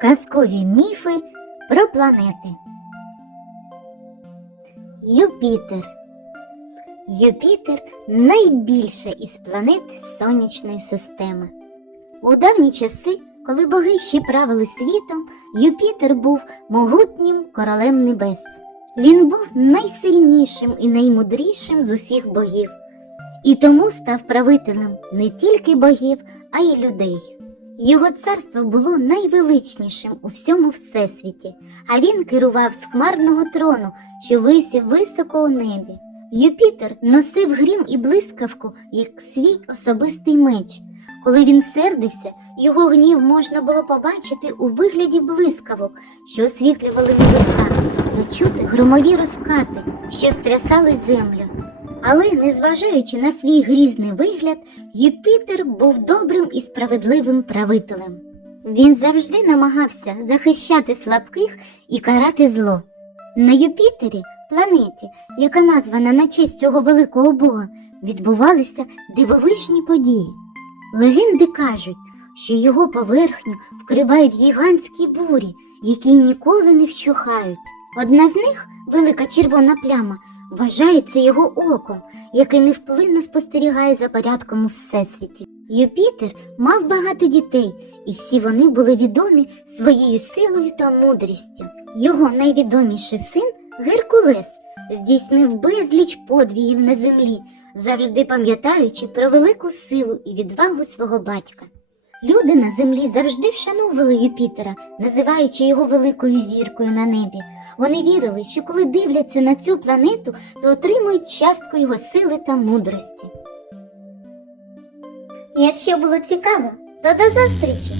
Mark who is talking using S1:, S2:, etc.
S1: Казкові міфи про планети. Юпітер. Юпітер найбільша із планет Сонячної системи. У давні часи, коли боги ще правили світом, Юпітер був могутнім королем небес. Він був найсильнішим і наймудрішим з усіх богів, і тому став правителем не тільки богів, а й людей. Його царство було найвеличнішим у всьому всесвіті, а він керував з хмарного трону, що висів високо у небі. Юпітер носив грім і блискавку як свій особистий меч. Коли він сердився, його гнів можна було побачити у вигляді блискавок, що освітлювали небеса, і чути громові розкати, що стрясали землю. Але, незважаючи на свій грізний вигляд, Юпітер був добрим і справедливим правителем. Він завжди намагався захищати слабких і карати зло. На Юпітері, планеті, яка названа на честь цього великого бога, відбувалися дивовижні події. Легенди кажуть, що його поверхню вкривають гігантські бурі, які ніколи не вщухають. Одна з них, велика червона пляма, вважається його оком, яке невплинно спостерігає за порядком у всесвіті. Юпітер мав багато дітей, і всі вони були відомі своєю силою та мудрістю. Його найвідоміший син Геркулес здійснив безліч подвігів на землі, завжди пам'ятаючи про велику силу і відвагу свого батька. Люди на землі завжди вшановували Юпітера, називаючи його великою зіркою на небі. Вони вірили, що коли дивляться на цю планету, то отримують частку його сили та мудрості. Якщо було цікаво, то до зустрічі!